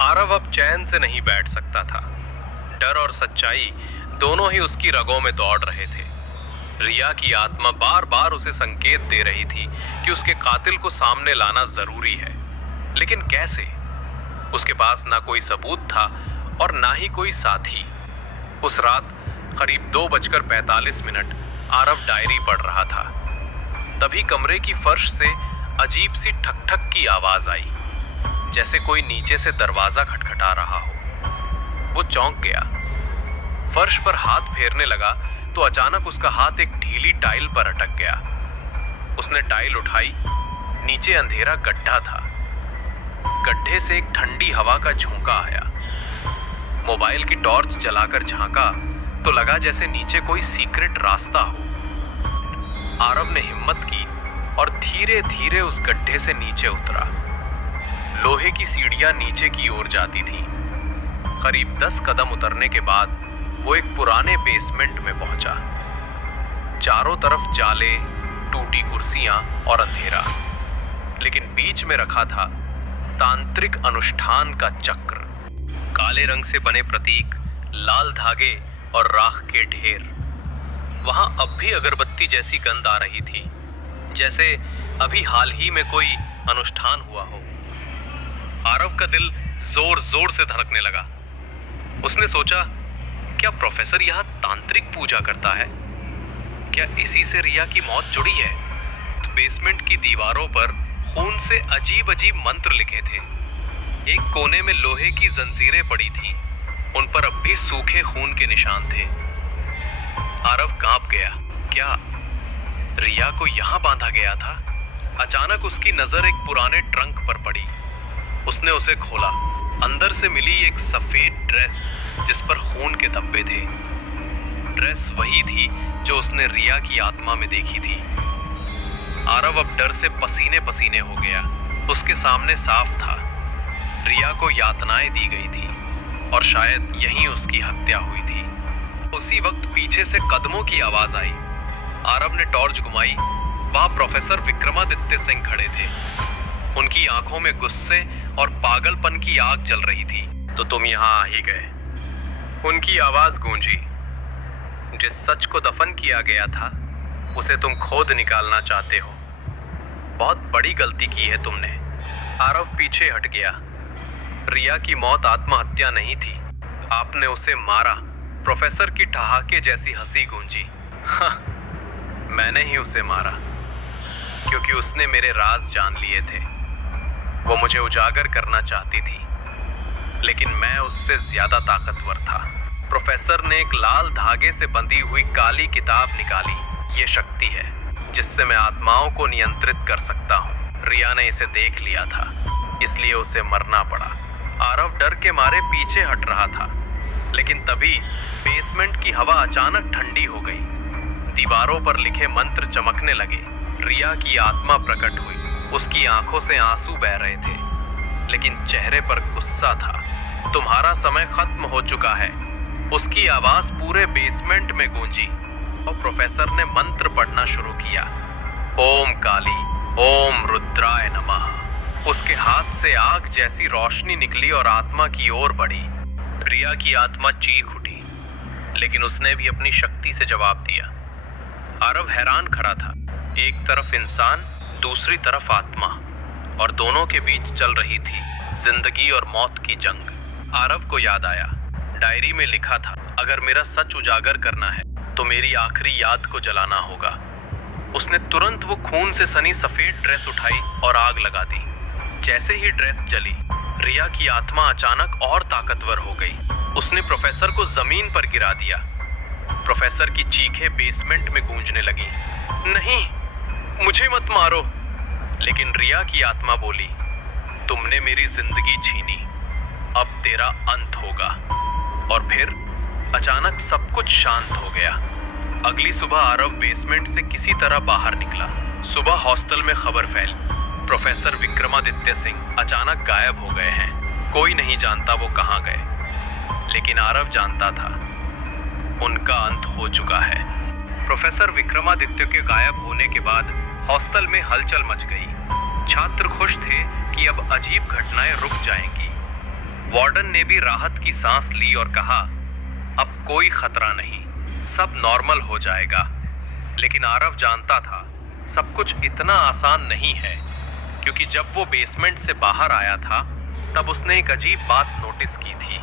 आरव अब चैन से नहीं बैठ सकता था। डर और सच्चाई दोनों ही उसकी रगों में दौड़ रहे थे। रिया की आत्मा बार बार उसे संकेत दे रही थी कि उसके कातिल को सामने लाना जरूरी है, लेकिन कैसे? उसके पास ना कोई सबूत था और ना ही कोई साथी। उस रात करीब 2:45 आरव डायरी पढ़ रहा था। तभी कमरे की फर्श से अजीब सी ठक ठक की आवाज आई, जैसे कोई नीचे से दरवाजा खटखटा रहा हो। वो चौंक गया, फर्श पर हाथ फेरने लगा तो अचानक उसका हाथ एक ढीली टाइल पर अटक गया। उसने टाइल उठाई, नीचे अंधेरा गड्ढा था। गड्ढे से एक ठंडी हवा का झोंका आया। मोबाइल की टॉर्च जलाकर झांका तो लगा जैसे नीचे कोई सीक्रेट रास्ता हो। आरव ने हिम्मत की और धीरे धीरे उस गड्ढे से नीचे उतरा। लोहे की सीढ़ियां नीचे की ओर जाती थीं। करीब 10 कदम उतरने के बाद वो एक पुराने बेसमेंट में पहुंचा। चारों तरफ जाले, टूटी कुर्सियां और अंधेरा, लेकिन बीच में रखा था तांत्रिक अनुष्ठान का चक्र। काले रंग से बने प्रतीक, लाल धागे और राख के ढेर। वहां अब भी अगरबत्ती जैसी गंध आ रही थी, जैसे अभी हाल ही में कोई अनुष्ठान हुआ हो। आरव का दिल जोर जोर से धड़कने लगा। उसने सोचा, क्या प्रोफेसर यहाँ तांत्रिक पूजा करता है? क्या इसी से रिया की मौत जुड़ी है? बेसमेंट की दीवारों पर खून से अजीब अजीब मंत्र लिखे थे। एक कोने में लोहे की जंजीरें पड़ी थीं, उन पर अब भी सूखे खून के निशान थे। आरव कांप गया। क्या रिया को यहाँ बांधा गया था? अचानक उसकी नजर एक पुराने ट्रंक पर पड़ी। उसने उसे खोला। अंदर से मिली एक सफेद ड्रेस जिस पर खून के धब्बे थे। ड्रेस वही थी जो उसने रिया की आत्मा में देखी थी। आरव अब डर से पसीने पसीने हो गया। उसके सामने साफ था, रिया को यातनाएं दी गई थी और शायद यहीं उसकी हत्या हुई थी। उसी वक्त पीछे से कदमों की आवाज आई। आरव ने टॉर्च घुमाई। वहां प्रोफेसर विक्रमादित्य सिंह खड़े थे। उनकी आंखों में गुस्से और पागलपन की आग जल रही थी। तो तुम यहाँ आ ही गए, उनकी आवाज गूंजी। जिस सच को दफन किया गया था उसे तुम खोद निकालना चाहते हो। बहुत बड़ी गलती की है तुमने। आरव पीछे हट गया। रिया की मौत आत्महत्या नहीं थी, आपने उसे मारा। प्रोफेसर की ठहाके जैसी हंसी गूंजी। हाँ, मैंने ही उसे मारा क्योंकि उसने मेरे राज जान लिए थे। वो मुझे उजागर करना चाहती थी, लेकिन मैं उससे ज्यादा ताकतवर था। प्रोफेसर ने एक लाल धागे से बंधी हुई काली किताब निकाली। ये शक्ति है जिससे मैं आत्माओं को नियंत्रित कर सकता हूँ। रिया ने इसे देख लिया था, इसलिए उसे मरना पड़ा। आरव डर के मारे पीछे हट रहा था, लेकिन तभी बेसमेंट की हवा अचानक ठंडी हो गई। दीवारों पर लिखे मंत्र चमकने लगे। रिया की आत्मा प्रकट हुई। उसकी आंखों से आंसू बह रहे थे, लेकिन चेहरे पर गुस्सा था। तुम्हारा समय खत्म हो चुका है, उसकी आवाज पूरे बेसमेंट में गूंजी और प्रोफेसर ने मंत्र पढ़ना शुरू किया। ओम काली, ओम रुद्राय नमः। उसके हाथ से आग जैसी रोशनी निकली और आत्मा की ओर बढ़ी। रिया की आत्मा चीख उठी, लेकिन उसने भी अपनी शक्ति से जवाब दिया। आरव हैरान खड़ा था। एक तरफ इंसान, दूसरी तरफ आत्मा, और दोनों के बीच चल रही थी जिंदगी और मौत की जंग। आरव को याद आया, डायरी में लिखा था, अगर मेरा सच उजागर करना है तो मेरी आखिरी याद को जलाना होगा। उसने तुरंत वो खून से सनी सफेद ड्रेस उठाई और आग लगा दी। जैसे ही ड्रेस जली, रिया की आत्मा अचानक और ताकतवर हो गई। उसने प्रोफेसर को जमीन पर गिरा दिया। प्रोफेसर की चीखें बेसमेंट में गूंजने लगी। नहीं, मुझे मत मारो। लेकिन रिया की आत्मा बोली, तुमने मेरी जिंदगी छीनी, अब तेरा अंत होगा। और फिर अचानक सब कुछ शांत हो गया। अगली सुबह आरव बेसमेंट से किसी तरह बाहर निकला। सुबह हॉस्टल में खबर फैली, प्रोफेसर विक्रमादित्य सिंह अचानक गायब हो गए हैं। कोई नहीं जानता वो कहाँ गए, लेकिन आरव जानता था उनका अंत हो चुका है। प्रोफेसर विक्रमादित्य के गायब होने के बाद हॉस्टल में हलचल मच गई। छात्र खुश थे कि अब अजीब घटनाएं रुक जाएंगी। वार्डन ने भी राहत की सांस ली और कहा, अब कोई खतरा नहीं, सब नॉर्मल हो जाएगा। लेकिन आरव जानता था सब कुछ इतना आसान नहीं है, क्योंकि जब वो बेसमेंट से बाहर आया था तब उसने एक अजीब बात नोटिस की थी।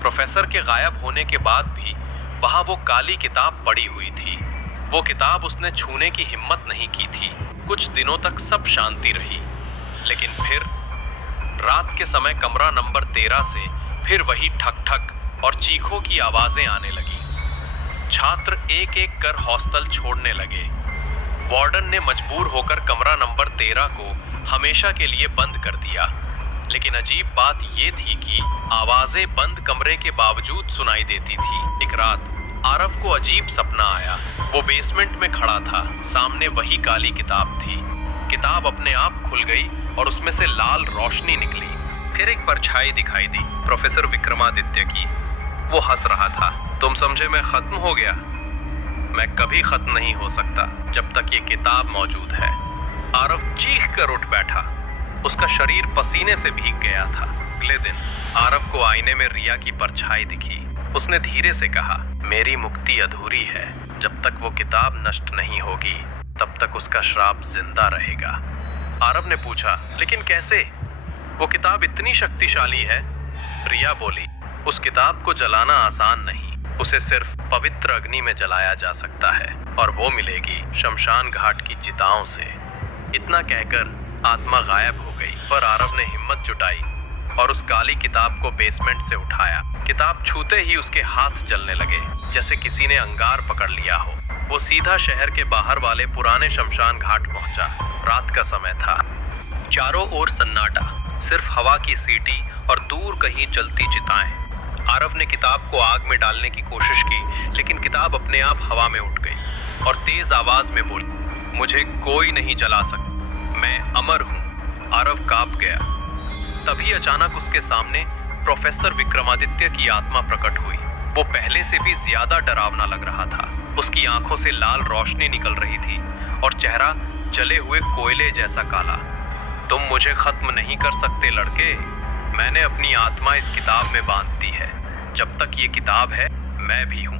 प्रोफेसर के गायब होने के बाद भी वहां वो काली किताब पड़ी हुई थी। वो किताब उसने छूने की हिम्मत नहीं की थी। कुछ दिनों तक सब शांति रही, लेकिन फिर रात के समय कमरा नंबर 13 से फिर वही ठक ठक और चीखों की आवाजें आने लगी। छात्र एक एक कर हॉस्टल छोड़ने लगे। वार्डन ने मजबूर होकर कमरा नंबर 13 को हमेशा के लिए बंद कर दिया। लेकिन अजीब बात यह थी कि आवाजें बंद कमरे के बावजूद सुनाई देती थी। एक रात आरव को अजीब सपना आया। वो बेसमेंट में खड़ा था, सामने वही काली किताब थी। किताब अपने आप खुल गई और उसमें से लाल रोशनी निकली। फिर एक परछाई दिखाई दी, प्रोफेसर विक्रमादित्य की। वो हंस रहा था। तुम समझे मैं खत्म हो गया? मैं कभी खत्म नहीं हो सकता जब तक ये किताब मौजूद है। आरव चीख कर उठ बैठा। उसका शरीर पसीने से भीग गया था। अगले दिन आरव को आईने में रिया की परछाई दिखी। उसने धीरे से कहा, मेरी मुक्ति अधूरी है। जब तक वो किताब नष्ट नहीं होगी तब तक उसका श्राप जिंदा रहेगा। आरव ने पूछा, लेकिन कैसे? वो किताब इतनी शक्तिशाली है। रिया बोली, उस किताब को जलाना आसान नहीं, उसे सिर्फ पवित्र अग्नि में जलाया जा सकता है, और वो मिलेगी शमशान घाट की चिताओं से। इतना कहकर आत्मा गायब हो गई। पर आरव ने हिम्मत जुटाई और उस काली किताब को बेसमेंट से उठाया। किताब छूते ही उसके हाथ जलने लगे, जैसे किसी ने अंगार पकड़ लिया हो। वो सीधा शहर के बाहर वाले पुराने शमशान घाट पहुंचा। रात का समय था। चारों ओर सन्नाटा, सिर्फ हवा की सीटी और दूर कहीं जलती चिताएं। आरव ने किताब को आग में डालने की कोशिश की, लेकिन किताब अपने आप हवा में उठ गई और तेज आवाज में बोली, मुझे कोई नहीं जला सकता, मैं अमर हूं। आरव कांप गया। तभी अचानक उसके सामने प्रोफेसर विक्रमादित्य की आत्मा प्रकट हुई। वो पहले से भी ज्यादा डरावना लग रहा था। उसकी आंखों से लाल रोशनी निकल रही थी और चेहरा जले हुए कोयले जैसा काला। तुम मुझे खत्म नहीं कर सकते लड़के। मैंने अपनी आत्मा इस किताब में बांध दी है। जब तक ये किताब है मैं भी हूं।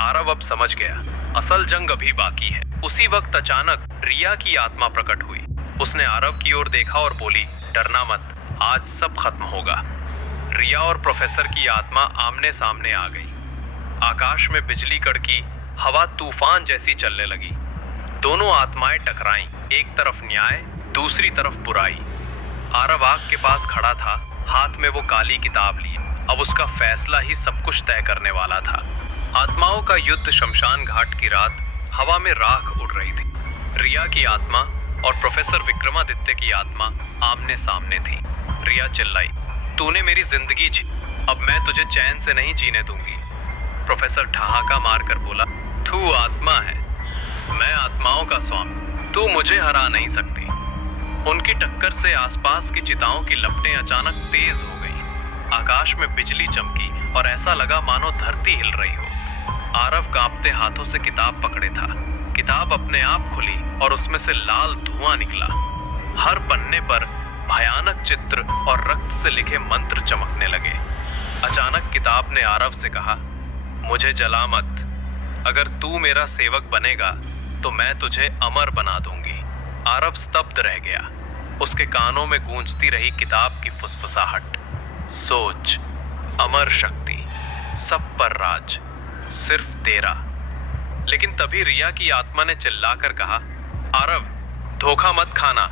आरव अब समझ गया, असल जंग अभी बाकी है। उसी वक्त अचानक रिया की आत्मा प्रकट हुई। उसने आरव की ओर देखा और बोली, डरना मत, आज सब खत्म होगा। रिया और प्रोफेसर की आत्मा आमने सामने आ गई। आकाश में बिजली कड़की, हवा तूफान जैसी चलने लगी। दोनों आत्माएं टकराईं, एक तरफ न्याय, दूसरी तरफ बुराई। आरव आग के पास खड़ा था, हाथ में वो काली किताब ली। अब उसका फैसला ही सब कुछ तय करने वाला था। आत्माओं का युद्ध शमशान घाट की रात हवा में राख उड़ रही थी। रिया की आत्मा और प्रोफेसर विक्रमादित्य की आत्मा आमने सामने थी। रिया चिल्लाई, तूने मेरी जिंदगी जी, अब मैं तुझे चैन से नहीं जीने दूंगी। प्रोफेसर ठहाका मारकर बोला, तू आत्मा है, मैं आत्माओं का स्वामी, तू मुझे हरा नहीं सकती। उनकी टक्कर से आसपास की चिताओं की लपटें अचानक तेज हो गईं। आकाश में बिजली चमकी और ऐसा लगा मानो धरती हिल रही हो। आरव कांपते हाथों से किताब पकड़े था। किताब अपने आप खुली और उसमें से लाल धुआं निकला। हर पन्ने पर भयानक चित्र और रक्त से लिखे मंत्र चमकने लगे। अचानक किताब ने आरव से कहा, मुझे जला मत, अगर तू मेरा सेवक बनेगा तो मैं तुझे अमर बना दूंगी। आरव स्तब्ध रह गया। उसके कानों में गूंजती रही किताब की फुसफुसाहट, सोच, अमर शक्ति, सब पर राज, सिर्फ तेरा। लेकिन तभी रिया की आत्मा ने चिल्लाकर कहा, आरव, धोखा मत खाना,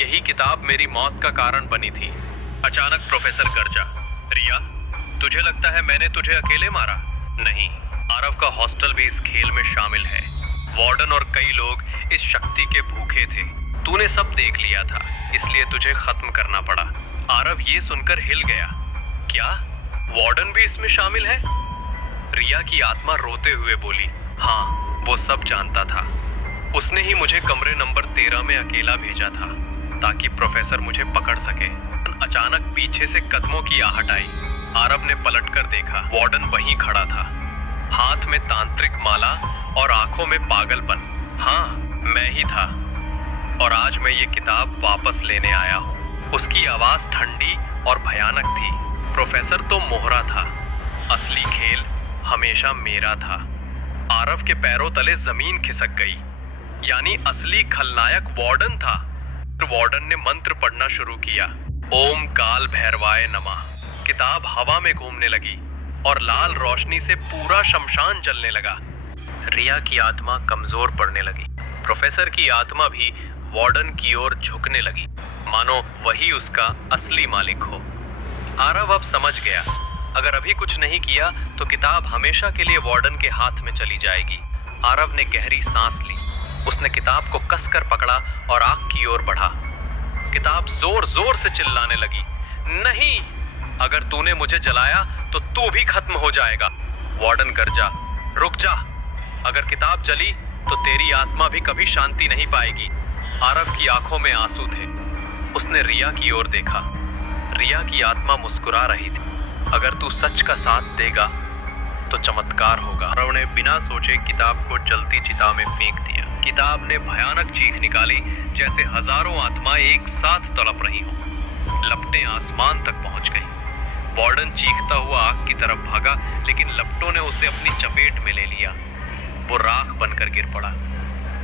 यही किताब मेरी मौत का कारण बनी थी। अचानक प्रोफेसर गरजा, रिया, तुझे लगता है मैंने तुझे अकेले मारा? नहीं, आरव का हॉस्टल भी इस खेल में शामिल है। वार्डन और कई लोग इस शक्ति के भूखे थे। तूने सब देख लिया था, इसलिए तुझे खत्म करना पड़ा। आरव ये सुनकर हिल गया। क्या वार्डन भी इसमें शामिल है? रिया की आत्मा रोते हुए बोली, हाँ, वो सब जानता था। उसने ही मुझे कमरे नंबर 13 में अकेला भेजा था ताकि प्रोफेसर मुझे पकड़ सके। अचानक पीछे से कदमों की आहट आई। आरव ने पलटकर देखा, वार्डन वहीं खड़ा था, हाथ में तांत्रिक माला और आंखों में पागलपन। हाँ, मैं ही था, और आज मैं ये किताब वापस लेने आया हूँ। उसकी आवाज ठंडी और भयानक थी। प्रोफेसर तो मोहरा था, असली खेल हमेशा मेरा था। आरव के पैरों तले जमीन खिसक गई, यानी असली खलनायक वार्डन था। वार्डन ने मंत्र पढ़ना शुरू किया, ओम काल भैरवाय नमः। किताब हवा में घूमने लगी और लाल रोशनी से पूरा शमशान जलने लगा। रिया की आत्मा कमजोर पड़ने लगी। प्रोफेसर की आत्मा भी वार्डन की ओर झुकने लगी, मानो वही उसका असली मालिक हो। आरव अब समझ गया, अगर अभी कुछ नहीं किया तो किताब हमेशा के लिए वार्डन के हाथ में चली जाएगी। आरव ने गहरी सांस ली। उसने किताब को कसकर पकड़ा और आग की ओर बढ़ा। किताब जोर जोर से चिल्लाने लगी, नहीं, अगर तूने मुझे जलाया तो तू भी खत्म हो जाएगा। वार्डन गरजा, रुक जा, अगर किताब जली तो तेरी आत्मा भी कभी शांति नहीं पाएगी। आरव की आंखों में आंसू थे। उसने रिया की ओर देखा। रिया की आत्मा मुस्कुरा रही थी, अगर तू सच का साथ देगा तो चमत्कार होगा। आरव ने बिना सोचे किताब को जलती चिता में फेंक दिया। किताब ने भयानक चीख निकाली, जैसे हजारों आत्माएं एक साथ तड़प रही हों। लपटें आसमान तक पहुंच गई। वार्डन चीखता हुआ आग की तरफ भागा, लेकिन लपटों ने उसे अपनी चपेट में ले लिया। वो राख बनकर गिर पड़ा।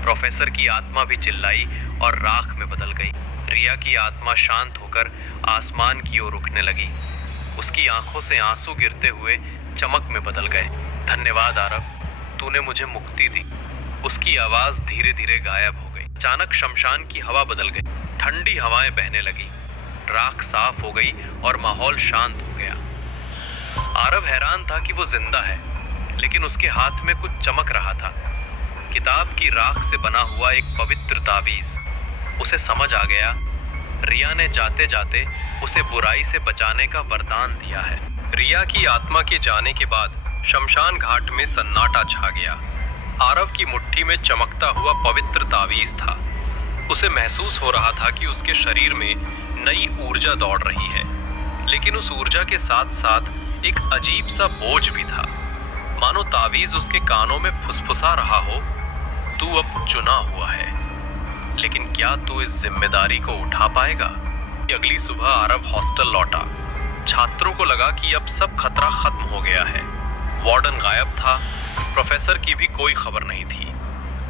प्रोफेसर की आत्मा भी चिल्लाई और राख में बदल गई। रिया की आत्मा शांत होकर आसमान की ओर रुकने लगी। उसकी आंखों से आंसू गिरते हुए चमक में बदल गए। धन्यवाद आरव, तूने मुझे मुक्ति दी। उसकी आवाज धीरे धीरे गायब हो गई। अचानक शमशान की हवा बदल गई। ठंडी हवाएं बहने लगी। राख साफ हो गई और माहौल शांत हो गया। आरव हैरान था कि वो जिंदा है, लेकिन उसके हाथ में कुछ चमक रहा था। किताब की राख से बना हुआ एक पवित्र तावीज। उसे समझ आ गया, रिया ने जाते जाते उसे बुराई से बचाने का वरदान दिया है। रिया की आत्मा के जाने के बाद शमशान घाट में सन्नाटा छा गया। आरव की मुट्ठी में चमकता हुआ पवित्र तावीज था। उसे महसूस हो रहा था कि उसके शरीर में नई ऊर्जा दौड़ रही है, लेकिन उस ऊर्जा के साथ साथ एक अजीब सा बोझ भी था, मानो तावीज उसके कानों में फुसफुसा रहा हो, तू अब चुना हुआ है, लेकिन क्या तू इस जिम्मेदारी को उठा पाएगा? अगली सुबह आरव हॉस्टल लौटा। छात्रों को लगा कि अब सब खतरा खत्म हो गया है। वार्डन गायब था, प्रोफेसर की भी कोई खबर नहीं थी।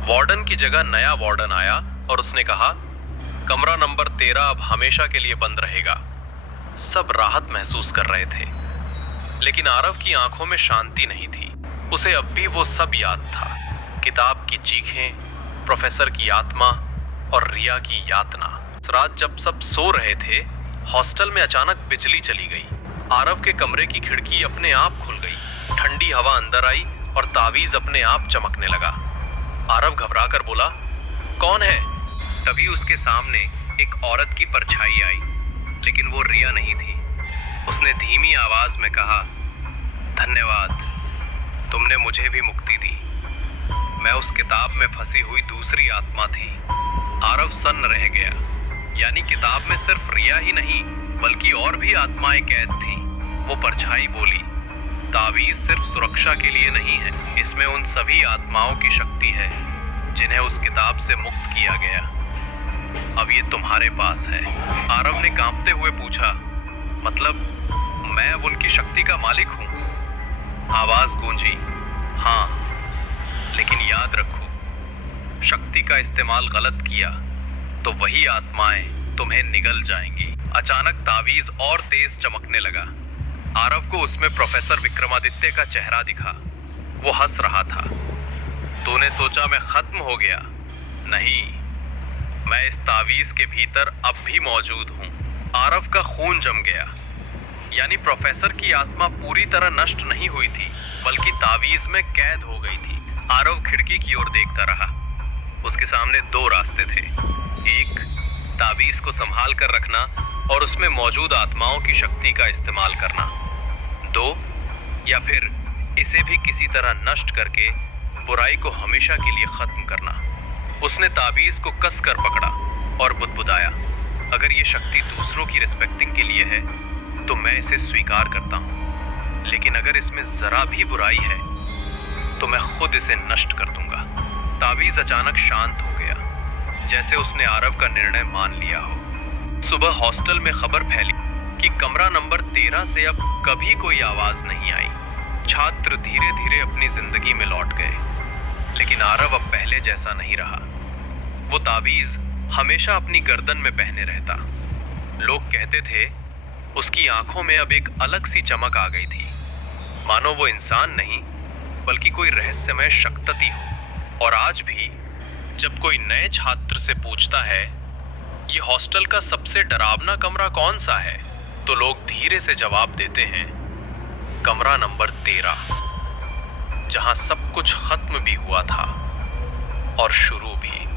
वार्डन की जगह नया वार्डन आया और उसने कहा, कमरा नंबर 13 अब हमेशा के लिए बंद रहेगा। सब राहत महसूस कर रहे थे, लेकिन आरव की आंखों में शांति नहीं थी। उसे अब भी वो सब याद था, किताब की चीखें, प्रोफेसर की आत्मा और रिया की यातना। रात जब सब सो रहे थे, हॉस्टल में अचानक बिजली चली गई। आरव के कमरे की खिड़की अपने आप खुल गई। ठंडी हवा अंदर आई और तावीज अपने आप चमकने लगा। आरव घबराकर बोला, कौन है? तभी उसके सामने एक औरत की परछाई आई, लेकिन वो रिया नहीं थी। उसने धीमी आवाज में कहा, धन्यवाद, तुमने मुझे भी मुक्ति दी। मैं उस किताब में फंसी हुई दूसरी आत्मा थी। आरव सन्न रह गया, यानी किताब में सिर्फ रिया ही नहीं बल्कि और भी आत्माएं कैद थीं। वो परछाई बोली, तावीज सिर्फ सुरक्षा के लिए नहीं है, इसमें उन सभी आत्माओं की शक्ति है जिन्हें उस किताब से मुक्त किया गया। अब ये तुम्हारे पास है। आरव ने कांपते हुए पूछा, मतलब मैं अब उनकी शक्ति का मालिक हूँ? आवाज गूंजी, हाँ, लेकिन याद रखो, शक्ति का इस्तेमाल गलत किया तो वही आत्माएं तुम्हें निगल जाएंगी। अचानक तावीज और तेज चमकने लगा। आरव को उसमें प्रोफेसर विक्रमादित्य का चेहरा दिखा। वो हंस रहा था। तूने सोचा मैं खत्म हो गया? नहीं, मैं इस तावीज के भीतर अब भी मौजूद हूँ। आरव का खून जम गया, यानी प्रोफेसर की आत्मा पूरी तरह नष्ट नहीं हुई थी बल्कि तावीज में कैद हो गई थी। आरव खिड़की की ओर देखता रहा। उसके सामने दो रास्ते थे, एक तावीज को संभाल कर रखना और उसमें मौजूद आत्माओं की शक्ति का इस्तेमाल करना, दो या फिर इसे भी किसी तरह नष्ट करके बुराई को हमेशा के लिए खत्म करना। उसने ताबीज को कस कर पकड़ा और बुदबुदाया, अगर ये शक्ति दूसरों की रिस्पेक्टिंग के लिए है तो मैं इसे स्वीकार करता हूँ, लेकिन अगर इसमें जरा भी बुराई है तो मैं खुद इसे नष्ट कर दूंगा। ताबीज अचानक शांत हो गया, जैसे उसने आरव का निर्णय मान लिया हो। सुबह हॉस्टल में खबर फैली कि कमरा नंबर 13 से अब कभी कोई आवाज नहीं आई। छात्र धीरे धीरे अपनी जिंदगी में लौट गए। लेकिन आरव अब पहले जैसा नहीं रहा। वो ताबीज हमेशा अपनी गर्दन में पहने रहता। लोग कहते थे उसकी आंखों में अब एक अलग सी चमक आ गई थी, मानो वो इंसान नहीं बल्कि कोई रहस्यमय शक्ति हो। और आज भी जब कोई नए छात्र से पूछता है ये हॉस्टल का सबसे डरावना कमरा कौन सा है, तो लोग धीरे से जवाब देते हैं कमरा नंबर 13, जहां सब कुछ खत्म भी हुआ था और शुरू भी।